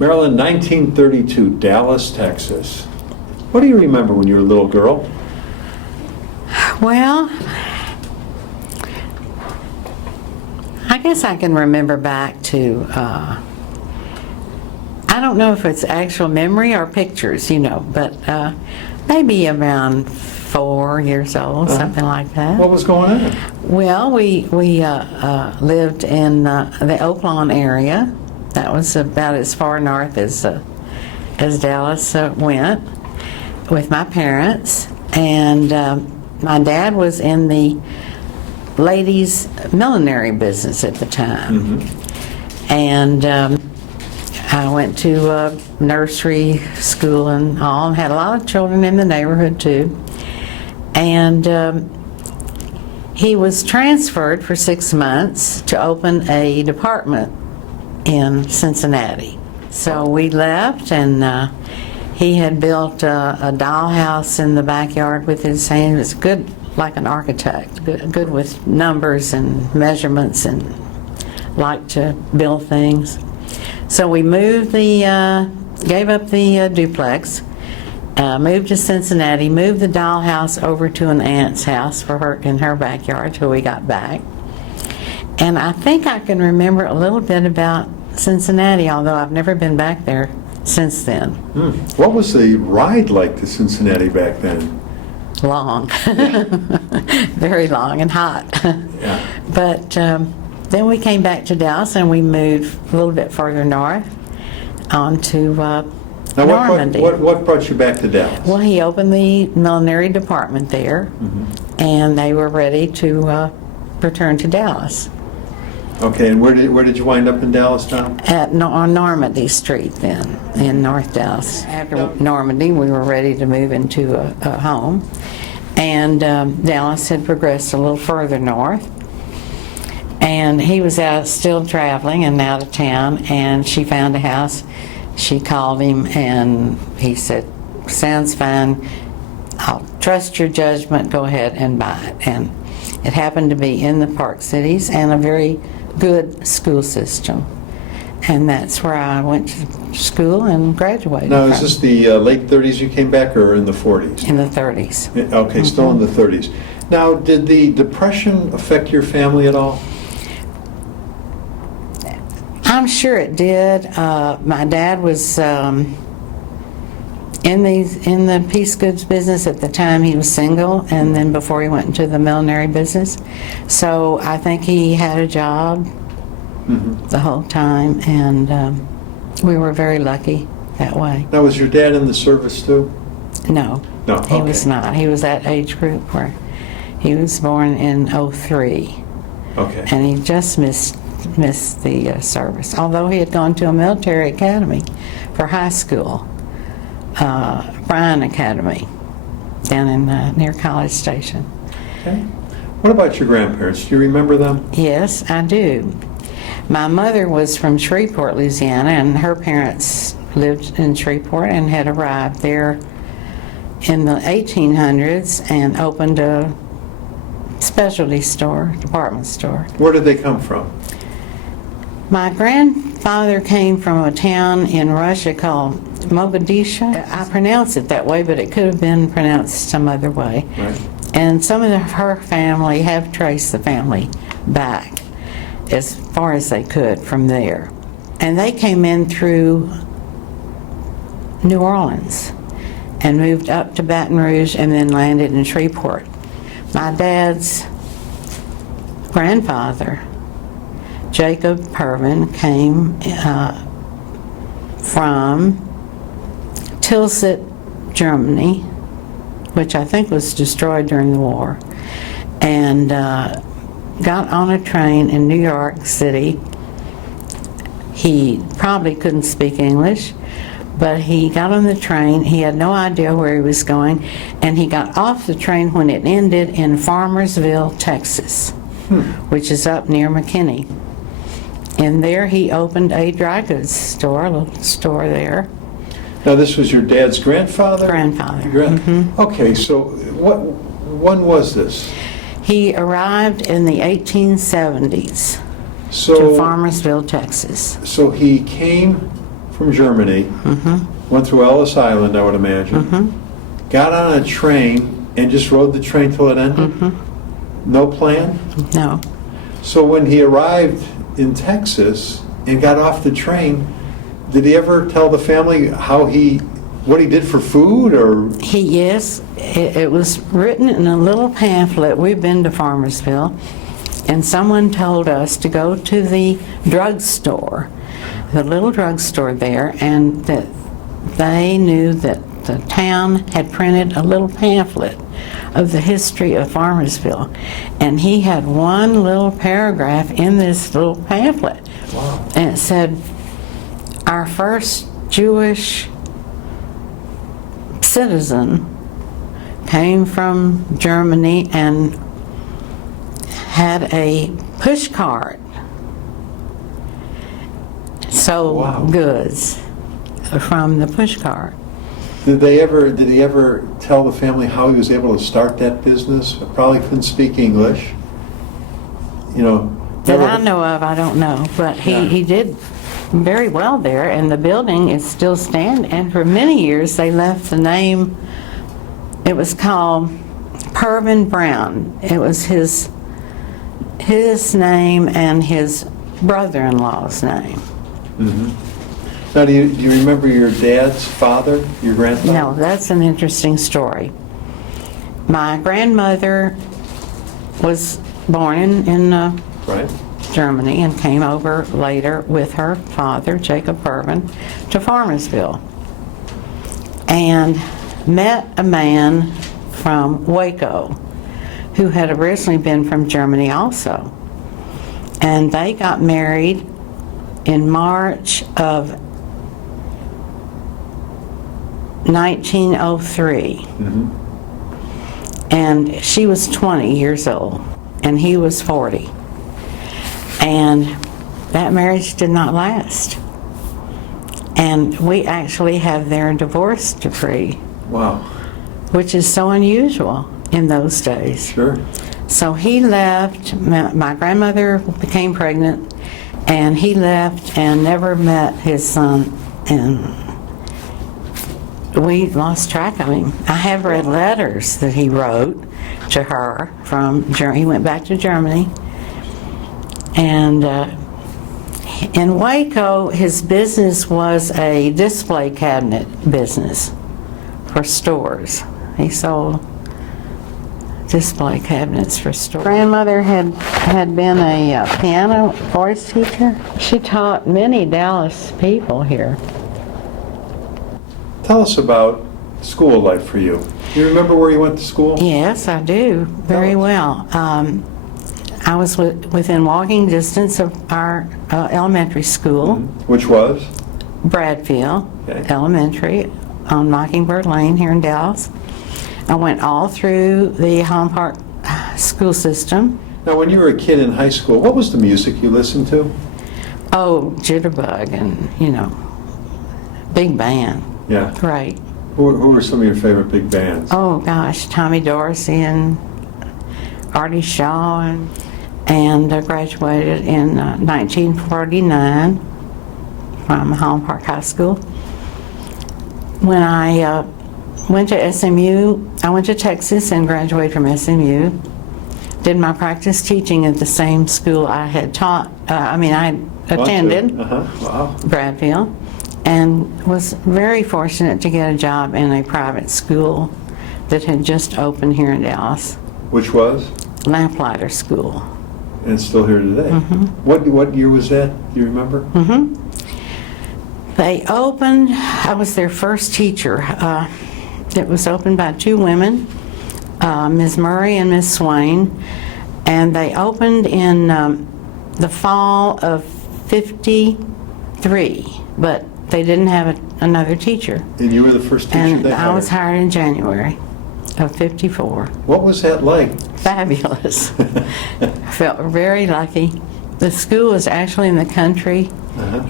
Marilyn, 1932, Dallas, Texas. What do you remember when you were a little girl? Well, I guess I can remember back to, I don't know if it's actual memory or pictures, but maybe around 4 years old, something like that. What was going on? Well, we lived in the Oaklawn area. That was about as far north as Dallas went, with my parents. And my dad was in the ladies' millinery business at the time. Mm-hmm. And I went to nursery school and all, and had a lot of children in the neighborhood too. And he was transferred for 6 months to open a department in Cincinnati. So we left, and he had built a dollhouse in the backyard with his hands. He was good, like an architect, good with numbers and measurements, and liked to build things. So we moved gave up the duplex, moved to Cincinnati, moved the dollhouse over to an aunt's house for her in her backyard till we got back. And I think I can remember a little bit about Cincinnati, although I've never been back there since then. What was the ride like to Cincinnati back then? Long. Very long and hot. Yeah. But then we came back to Dallas, and we moved a little bit further north on to Normandy. What brought you back to Dallas? Well, he opened the millinery department there, and they were ready to return to Dallas. Okay, and where did you wind up in Dallas, Tom? On Normandy Street then, in North Dallas. After Normandy, we were ready to move into a home, and Dallas had progressed a little further north, and he was out still traveling and out of town, and she found a house. She called him, and he said, "Sounds fine. I'll trust your judgment. Go ahead and buy it." And it happened to be in the Park Cities and a very good school system. And that's where I went to school and graduated. Now, is this the late 30s you came back, or in the 40s? In the 30s. Okay, still in the 30s. Now, did the Depression affect your family at all? I'm sure it did. My dad was in the piece goods business at the time. He was single, and then before he went into the millinery business. So I think he had a job the whole time, and we were very lucky that way. Now, was your dad in the service too? No, okay. He was not. He was that age group where he was born in '03. Okay. And he just missed the service, although he had gone to a military academy for high school, Bryan Academy, down in near College Station. Okay. What about your grandparents? Do you remember them? Yes, I do. My mother was from Shreveport, Louisiana, and her parents lived in Shreveport and had arrived there in the 1800s and opened a specialty store, department store. Where did they come from? My grandfather came from a town in Russia called Mogadishu. I pronounce it that way, but it could have been pronounced some other way. Right. And some of her family have traced the family back as far as they could from there. And they came in through New Orleans and moved up to Baton Rouge and then landed in Shreveport. My dad's grandfather, Jacob Pervin, came from Tilsit, Germany, which I think was destroyed during the war, and got on a train in New York City. He probably couldn't speak English, but he got on the train. He had no idea where he was going, and he got off the train when it ended in Farmersville, Texas, which is up near McKinney. And there he opened a dry goods store, a little store there. Now, this was your dad's grandfather? Grandfather. Okay, so when was this? He arrived in the 1870s to Farmersville, Texas. So he came from Germany, went through Ellis Island, I would imagine, got on a train and just rode the train till it ended? No plan? No. So when he arrived in Texas and got off the train, did he ever tell the family what he did for food, or? Yes, it was written in a little pamphlet. We've been to Farmersville, and someone told us to go to the drugstore, the little drugstore there, and that they knew that the town had printed a little pamphlet of the history of Farmersville. And he had one little paragraph in this little pamphlet. Wow. And it said, our first Jewish citizen came from Germany and had a push cart, sold Wow. goods from the push cart. Did he ever tell the family how he was able to start that business? Probably couldn't speak English. That I know of, I don't know, but he did very well there, and the building is still standing, and for many years they left the name, it was called Pervin Brown. It was his name and his brother-in-law's name. Now, do you remember your dad's father, your grandfather? No, that's an interesting story. My grandmother was born in Right. Germany and came over later with her father, Jacob Pervin, to Farmersville and met a man from Waco who had originally been from Germany also. And they got married in March of 1903. And she was 20 years old and he was 40. And that marriage did not last. And we actually have their divorce decree. Wow. Which is so unusual in those days. Sure. So he left, my grandmother became pregnant, and he left and never met his son, and we lost track of him. I have read letters that he wrote to her from Germany. He went back to Germany. And in Waco, his business was a display cabinet business for stores. He sold display cabinets for stores. Grandmother had been a piano voice teacher. She taught many Dallas people here. Tell us about school life for you. You remember where you went to school? Yes, I do, very well. I was within walking distance of our elementary school. Which was? Bradfield Okay. Elementary on Mockingbird Lane here in Dallas. I went all through the Highland Park school system. Now, when you were a kid in high school, what was the music you listened to? Oh, Jitterbug and, big band. Yeah. Great. Who were some of your favorite big bands? Oh, gosh, Tommy Dorsey and Artie Shaw, and I graduated in 1949 from Highland Park High School. When I went to SMU, I went to Texas and graduated from SMU. Did my practice teaching at the same school I had taught, I attended, Wow. Bradfield, and was very fortunate to get a job in a private school that had just opened here in Dallas. Which was? Lamplighter School. And it's still here today. What year was that? Do you remember? They opened, I was their first teacher. It was opened by two women, Ms. Murray and Ms. Swain, and they opened in the fall of '53, but they didn't have another teacher. And you were the first teacher And they hired? I was hired in January of '54. What was that like? Fabulous. I felt very lucky. The school was actually in the country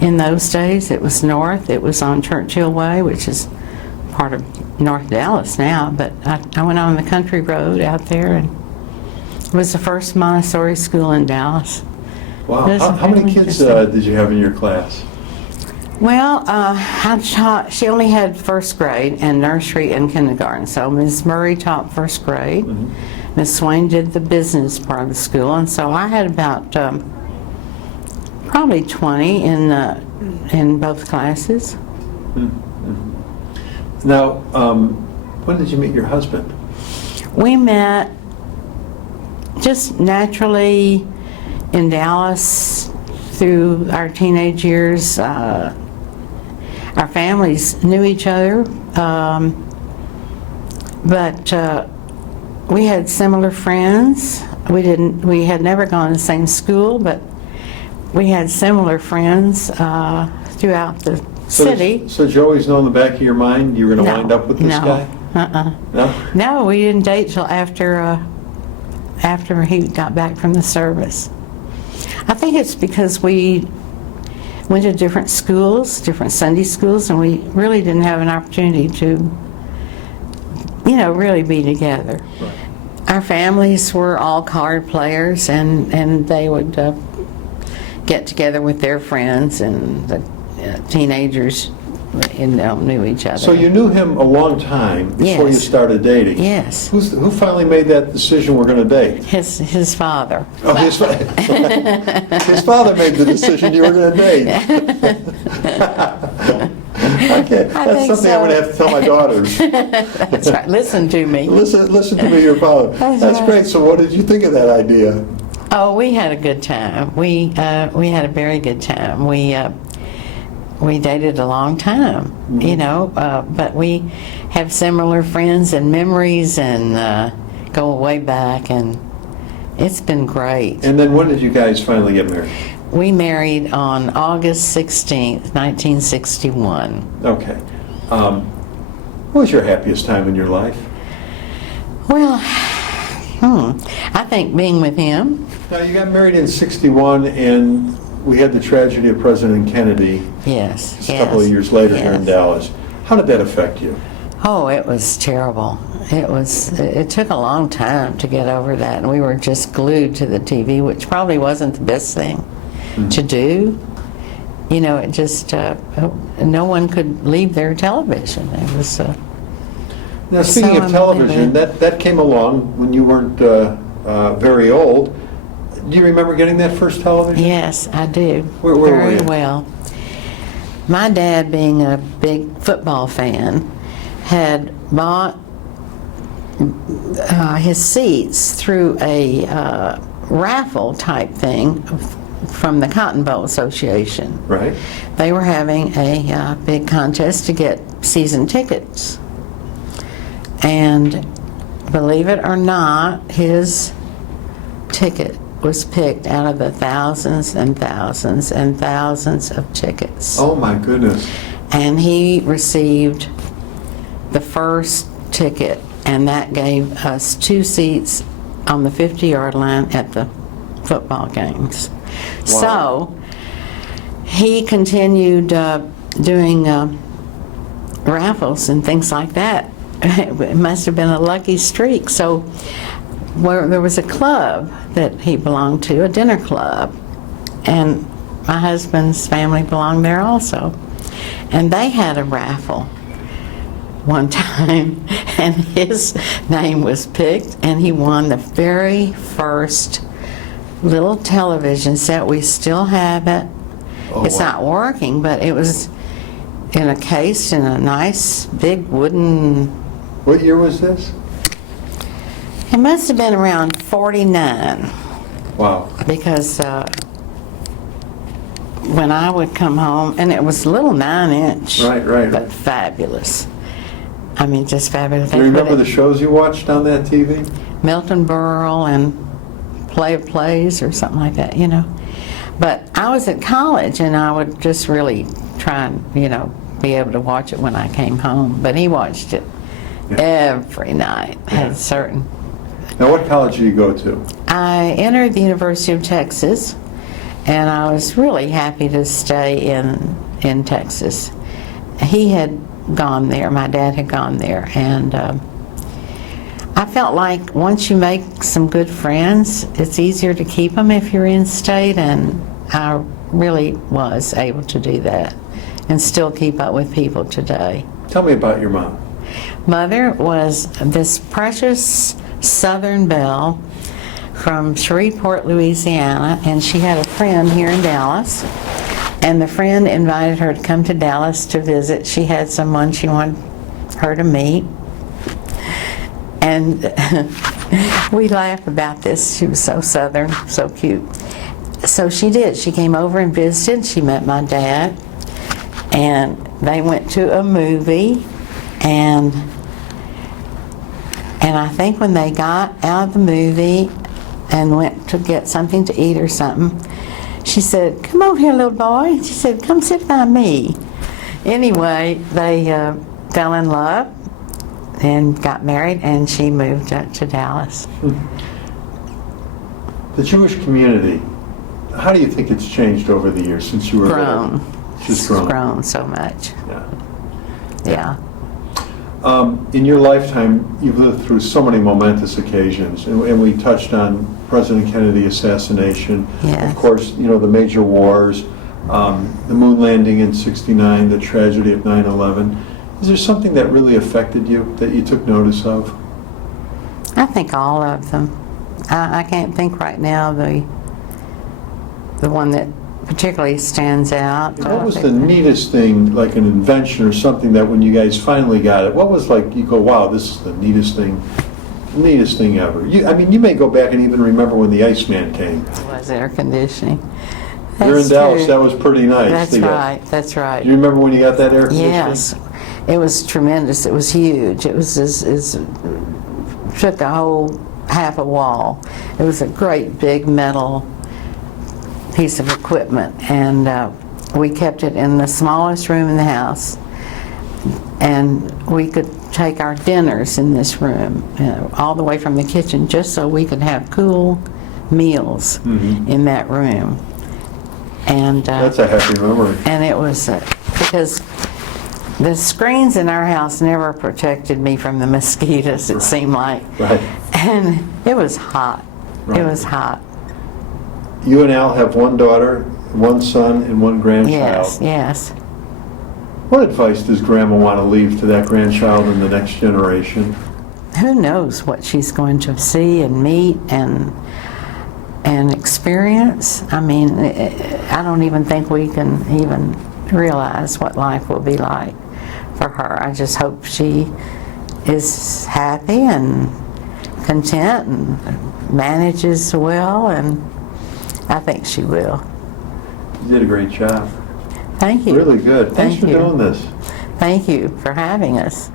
in those days. It was north. It was on Churchill Way, which is part of North Dallas now, but I went on the country road out there, and it was the first Montessori school in Dallas. Wow. It was How many really kids interesting. did you have in your class? Well, she only had first grade and nursery and kindergarten. So Ms. Murray taught first grade. Ms. Swain did the business part of the school. And so I had about probably 20 in both classes. Now, when did you meet your husband? We met just naturally in Dallas through our teenage years. Our families knew each other, but we had similar friends. We had never gone to the same school, but we had similar friends throughout the city. So did you always know in the back of your mind you were going to wind up with this guy? No? No, we didn't date till after he got back from the service. I think it's because we went to different schools, different Sunday schools, and we really didn't have an opportunity to, really be together. Right. Our families were all card players, and they would get together with their friends, and the teenagers knew each other. So you knew him a long time before you Yes. started dating? Yes. Who finally made that decision we're going to date? His father. Oh, his father made the decision you were going to date. Okay, that's something I'm going to have to tell my daughters. That's right. Listen to me. Listen to me, your father. That's right. great. So what did you think of that idea? Oh, we had a good time. We had a very good time. We dated a long time, but we have similar friends and memories and go way back, and it's been great. And then when did you guys finally get married? We married on August 16th, 1961. Okay. What was your happiest time in your life? Well, I think being with him. Now, you got married in 61, and we had the tragedy of President Kennedy Yes. a couple of years later here in Yes. Dallas. How did that affect you? Oh, it was terrible. It took a long time to get over that, and we were just glued to the TV, which probably wasn't the best thing to do. It just, no one could leave their television. It was... Now, speaking of television, that came along when you weren't very old. Do you remember getting that first television? Yes, I do. Where were Very you? well. My dad, being a big football fan, had bought his seats through a raffle type thing from the Cotton Bowl Association. Right. They were having a big contest to get season tickets. And believe it or not, his ticket was picked out of the thousands and thousands and thousands of tickets. Oh, my goodness. And he received the first ticket, and that gave us 2 seats on the 50-yard line at the football games. Wow. So he continued doing raffles and things like that. It must have been a lucky streak. So there was a club that he belonged to, a dinner club, and my husband's family belonged there also. And they had a raffle one time, and his name was picked, and he won the very first little television set. We still have it. Oh, It's wow. not working, but it was in a case in a nice big wooden... What year was this? It must have been around 49, Wow. because when I would come home, and it was a little 9-inch, Right. but fabulous. I mean, just fabulous. Do you remember the shows you watched on that TV? Milton Berle and Play of Plays or something like that, But I was at college, and I would just really try and, be able to watch it when I came home. But he watched it every night. Had certain. Now, what college did you go to? I entered the University of Texas, and I was really happy to stay in Texas. He had gone there, my dad had gone there, and I felt like once you make some good friends, it's easier to keep them if you're in state, and I really was able to do that. and still keep up with people today. Tell me about your mom. Mother was this precious Southern belle from Shreveport, Louisiana, and she had a friend here in Dallas, and the friend invited her to come to Dallas to visit. She had someone she wanted her to meet, and we laugh about this. She was so Southern, so cute. So she did. She came over and visited. She met my dad, and they went to a movie, and I think when they got out of the movie and went to get something to eat or something, she said, "Come over here, little boy." She said, "Come sit by me." Anyway, they fell in love and got married, and she moved to Dallas. The Jewish community, how do you think it's changed over the years since you were Grown. there? Just grown. It's grown so much. Yeah. Yeah. In your lifetime, you've lived through so many momentous occasions, and we touched on President Kennedy assassination. Yes. Of course, you know, the major wars, the moon landing in '69, the tragedy of 9/11. Is there something that really affected you that you took notice of? I think all of them. I can't think right now the one that particularly stands out. What was the neatest thing, like an invention or something that when you guys finally got it, what was like, you go, wow, this is the neatest thing ever. I mean, you may go back and even remember when the Iceman came. It was air conditioning. You're in That's Dallas, true. that was pretty nice. That's right, that's right. Do you remember when you got that air conditioning? Yes, it was tremendous. It was huge. It was took a whole half a wall. It was a great big metal piece of equipment, and we kept it in the smallest room in the house, and we could take our dinners in this room, all the way from the kitchen, just so we could have cool meals in that room. And That's a happy memory. and it was because the screens in our house never protected me from the mosquitoes, it seemed like. Right. And it was hot. Right. It was hot. You and Al have one daughter, one son, and one grandchild. Yes, yes. What advice does Grandma want to leave to that grandchild in the next generation? Who knows what she's going to see and meet and experience? I mean, I don't even think we can even realize what life will be like for her. I just hope she is happy and content and manages well, and I think she will. You did a great job. Thank you. Really good. Thanks Thank for you. doing this. Thank you for having us.